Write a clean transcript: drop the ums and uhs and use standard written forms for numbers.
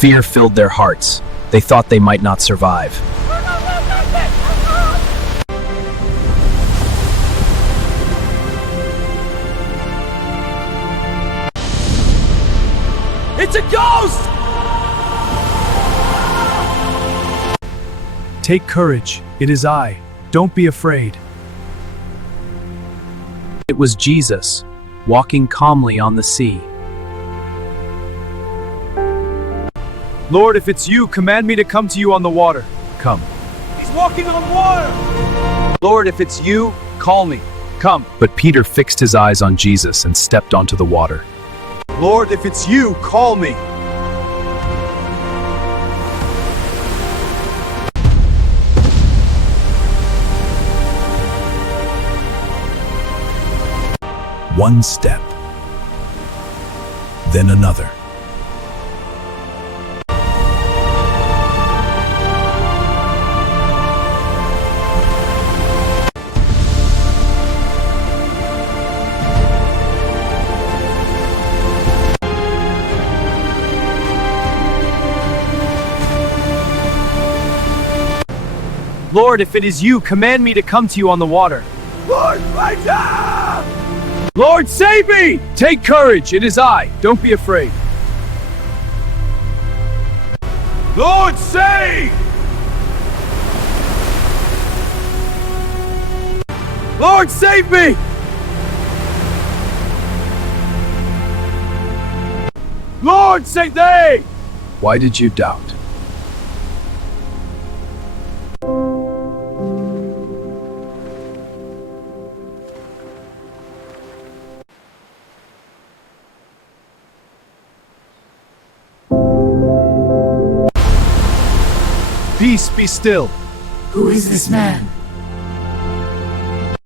Fear filled their hearts. They thought they might not survive. It's a ghost! Take courage. It is I. Don't be afraid. It was Jesus, walking calmly on the sea. Lord, if it's you, command me to come to you on the water. Come. He's walking on water! Lord, if it's you, call me. Come. But Peter fixed his eyes on Jesus and stepped onto the water. Lord, if it's you, call me. One step, then another. Lord, if it is you, command me to come to you on the water. Lord, right now! Lord, save me! Take courage. It is I. Don't be afraid. Lord, save! Lord, save me! Lord, save thee! Why did you doubt? Peace, be still. Who is this man?